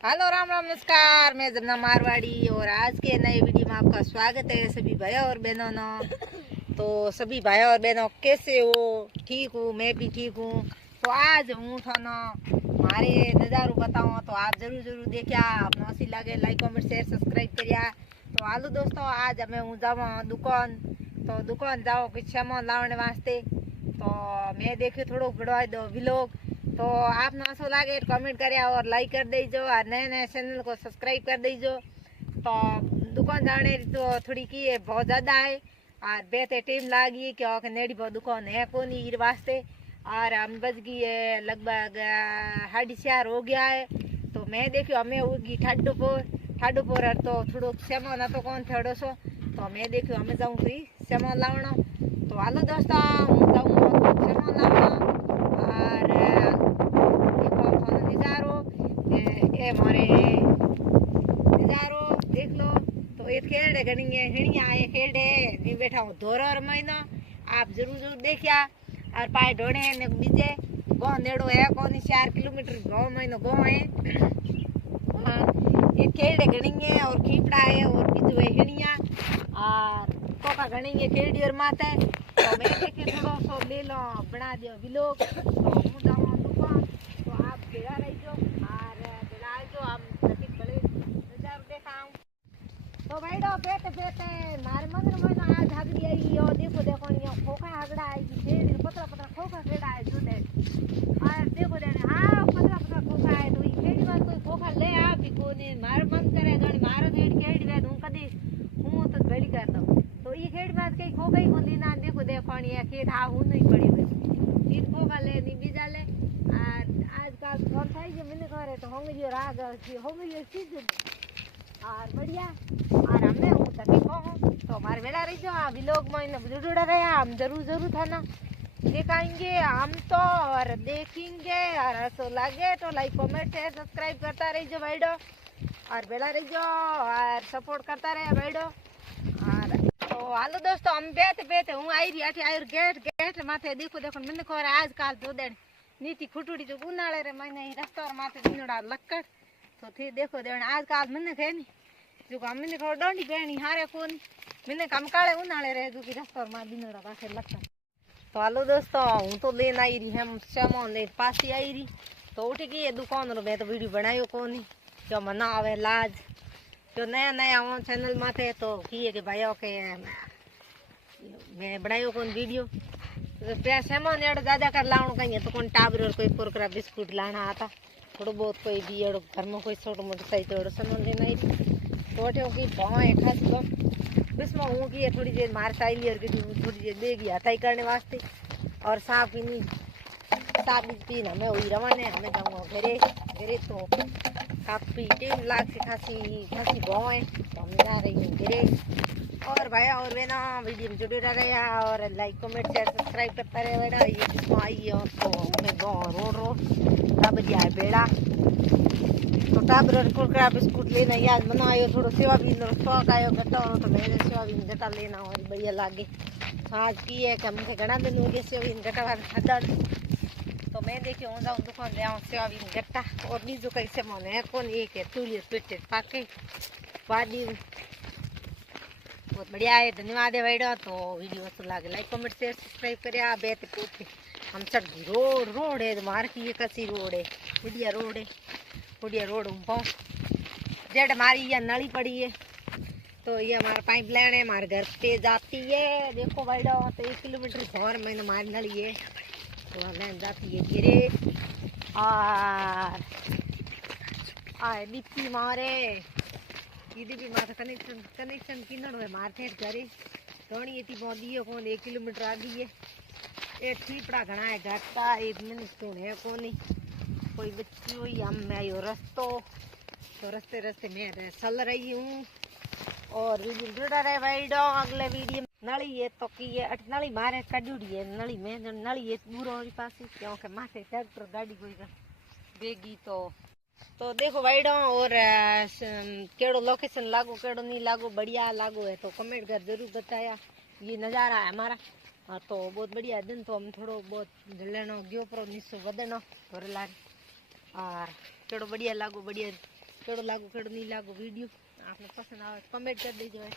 Hello Ram Ram नमस्कार। मैं जमुना मारवाड़ी और आज के नए वीडियो में आपका स्वागत है सभी भाइयों और बहनों ने। तो सभी भाइयों और बहनों कैसे हो? ठीक हूँ, मैं भी ठीक हूँ। तो आज हूँ थाना मारे नज़ारो बताऊँ तो आप जरूर जरूर देखिया। आप अच्छी लगे लाइक कमेंट शेयर सब्सक्राइब करिया। तो हालो दोस्तों, आज हमें हूँ जावा दुकान। तो दुकान जाओ कुछ सामान लाने वास्ते। तो मैं देखियो थोड़ा बढ़वा दो व्लॉग। तो आपने ऐसा लगे कमेंट करे और लाइक कर दीजो और नए नए चैनल को सब्सक्राइब कर दीजो। तो दुकान जाने तो थोड़ी की है बहुत ज़्यादा है और बेहतर टाइम लागी क्योंकि नेड़ी बहुत दुकान है कौन ईर वास्ते। और हम बज गई है लगभग 4:30 हो गया है। तो मैं देखियो हमें होगी ठाडोपुर तो थोड़ा सामान तो कौन थोड़ो सो। तो मैं देखियो हमें जाऊँ कोई सामान लावना। तो हालो दोस्तों, हूँ जाऊँ सामान लावना और ये मारे नजारो देख लो। तो ये खेड़े घनी हिणिया ये खेड़े नहीं बैठा हूँ धोरो और महीना। आप जरूर जरूर देखिया और पाए ढोने ने बीजे गाँव नेड़ो है कौन 4 किलोमीटर गाँव महीनो गाँव है। ये खेड़े घनी है और खीपड़ा है और बीजो है हिणिया और कोका घनी है खेड़ी और माते। तो मैं देखिए थोड़ा सो ले लो बना दियो व्लॉग। तो हूँ जाऊँ दुकान तो आप भेड़ा रही जो और भेड़ा जो हम नजीक बड़े नजारो देखाऊं। तो भाई डो पेटे पेटे मारे मंदिर में आज हगड़ी आई और देखो देखो ये खोखा हगड़ा आई खेड़ी पतला पतला खोखा खेड़ा है जो दे और देखो दे हाँ पतला पतला खोखा है। तो ये खेड़ी में कोई खोखा ले आ भी कोने मार मन करे गणी मारो खेड़ी खेड़ी वे हूं कदी हूं तो बड़ी कर दो। तो ये खेड़ी में कई खोखा ही कोनी ना देखो देखो ये खेड़ हा हूं नहीं पड़ी हुई इन खोखा ले नी बीजा ले आजकल कौन था ये मैंने करे तो होंगे जो राग होंगे ये चीज और बढ़िया और हमें हूँ तभी को तो हमारे बेला रही जो अभी लोग मैंने जुड़ा रहे हम जरूर जरूर था ना दिखाएंगे हम तो और देखेंगे और ऐसा लगे तो लाइक कमेंट शेयर सब्सक्राइब करता रही जो भाईडो और बेला रही जो और सपोर्ट करता रहे भाईडो। और तो हालो दोस्तों, हम बेते बेते हूँ आई रही अठी आई गेट गेट माथे देखो देखो मैंने खबर आजकल जो देन नीति खुटुड़ी जो उनाड़े रे मैंने रास्ता और माथे दिनोड़ा लक्कड़। तो थी देखो देण आजकल मैंने कहे नहीं जो काम मैंने खबर डोंडी बेणी हारे कोनी मैंने काम काले उनाड़े रहे जो कि रास्ता और माथे दिनोड़ा पासे लक्कड़। तो हालो दोस्तों, हूँ तो लेन आई रही हम सामान ले पास ही आई रही। तो उठ गई है दुकान और मैं तो वीडियो बनायो कोनी जो मना आवे लाज जो नया नया हो चैनल माथे तो किए के भाइयों के मैं बनायो कौन वीडियो। तो प्यार सामान एड़ो ज्यादा कर लावण कहीं तो कौन टाबर और कोई कुरकुरा बिस्कुट लाना आता थोड़ा बहुत कोई भी एड़ो घर में कोई छोटो मोटो सही तो एड़ो सामान लेना ही। तो की भाव है खास इसमें हूँ की थोड़ी देर मार साइली और थोड़ी देर देगी हथाई करने वास्ते और साफ पीनी साफ पीन हमें वही रवाने हमें जाऊँगा घरे घरे। तो काफ़ी टाइम लाग से खासी खासी भाव है तो हम जा रही हूँ घरे। और भाई और वे ना वीडियो में जुड़े रहे और लाइक कमेंट शेयर सब्सक्राइब करता रहे बेटा। ये जिसको आई हो तो हमें गाँव रोड रोड तब दिया है बेड़ा। तो टाबर कुरकुरा बिस्कुट लेना याद मना आयो थोड़ा सोयाबीन शौक आयो गट्टा हो तो मैंने सोयाबीन गट्टा लेना हो बढ़िया लागे। आज की है कि हमसे घना दिन हो गए सोयाबीन गट्टा वाले खादा। तो मैं देखी हूँ जाऊँ दुकान ले आऊँ सोयाबीन गट्टा और बीजू कई सामान है कौन एक है चूल्हे पेटे पाके वादी बहुत बढ़िया है। धन्यवाद है भाई। तो वीडियो अच्छा लगे लाइक कमेंट शेयर सब्सक्राइब करे। आ बेत पूछे हम सड़की रोड रोड है मार की ये कसी रोड है बढ़िया रोड पाओ जेड हमारी यह नली पड़ी है। तो ये हमारा पाइप लाइन है हमारे घर पे जाती है देखो भाई। तो 1 किलोमीटर घर में हमारी नली है तो लाइन जाती है गिरे और आए बिच्ची मारे दीदी भी मारे कनेक्शन कनेक्शन किन्नड़ है मारे घरे धोनी इतनी पौधी है कौन 1 किलोमीटर आ गई है। ये ठीपड़ा घना है घाटा एक मिनट है कौन कोई बच्ची हुई हम आयो रस्तो तो रस्ते रस्ते में चल रही हूँ और वीडियो जुड़ा रहे भाई डो अगले वीडियो नली है तो की है नली मारे कड्यूड़ी है नली में जो नली है बुरो वाली पास क्योंकि माथे ट्रैक्टर गाड़ी कोई बेगी। तो देखो भाई डो और केड़ो लोकेशन लागो केड़ो नहीं लागो बढ़िया लागो है तो कमेंट कर जरूर बताया। ये नज़ारा है हमारा हाँ तो बहुत बढ़िया दिन तो हम थोड़ो बहुत लेनो गयो पर निसो वदनो और केड़ो बढ़िया लागो बढ़िया केड़ो लागू केड़ो नहीं लागू वीडियो आपने पसंद आवे कमेंट कर दीजिए।